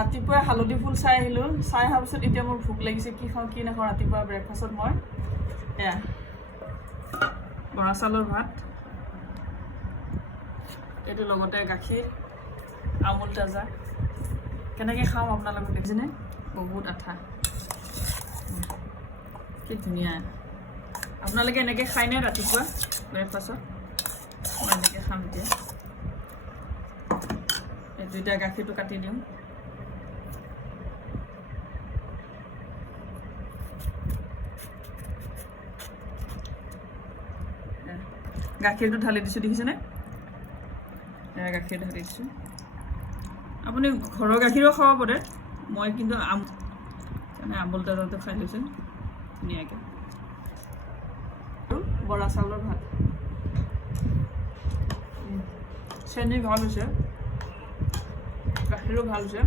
ৰাতিপুৱা হালধি ফুল চাই আহিলোঁ চাই অহাৰ পিছত এতিয়া মোৰ ভোক লাগিছে কি খাওঁ কি নাখাওঁ ৰাতিপুৱা ব্ৰেকফাষ্টত মই এয়া বৰা চাউলৰ ভাত এইটো লগতে গাখীৰ আমুল তাজা কেনেকৈ খাওঁ আপোনালোকক দেখিছেনে বহুত আঠা কি ধুনীয়া আপোনালোকে এনেকৈ খায়নে ৰাতিপুৱা ব্ৰেকফাষ্টত মই এনেকৈ খাম এতিয়া এই দুইটা গাখীৰটো কাটি দিওঁ গাখীৰটো ঢালি দিছোঁ দেখিছেনে গাখীৰ ঢালি দিছোঁ আপুনি ঘৰৰ গাখীৰো খাব পাৰে মই কিন্তু আমুল তাজাটো খাই লৈছোঁ ধুনীয়াকৈ বৰা চাউলৰ ভাত চেনি ভাল হৈছে গাখীৰো ভাল হৈছে